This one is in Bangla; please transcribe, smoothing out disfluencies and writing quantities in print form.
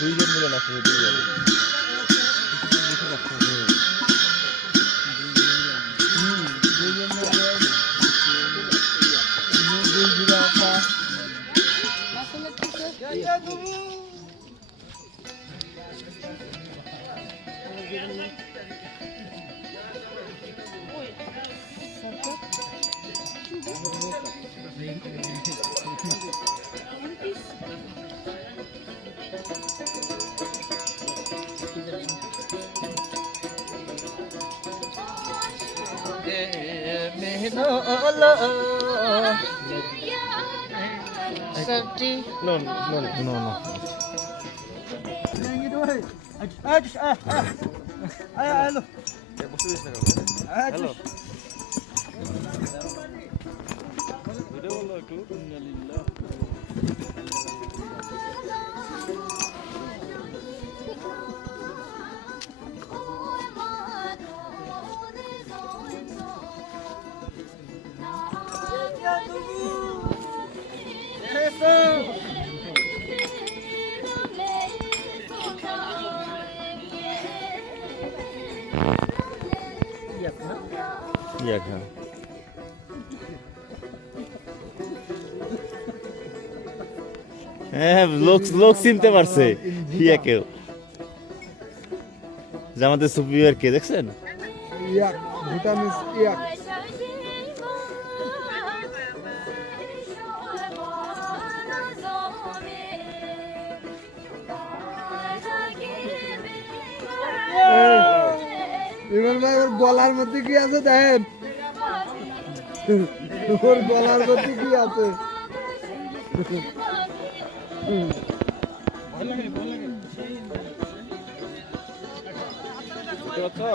দুইজন মিলে নাচবে দুইজন No, no, no, no. Iya kan. লোক চিনতে পারছে ইয়াকেও জামাতে সুপিয়ার কে দেখছেন ইয়াক ভিটামিন ইয়াক ইমন ভাই ওর গলার মধ্যে কি আছে দেখেন ওর গলার মধ্যে কি আছে বুঝতে পারছো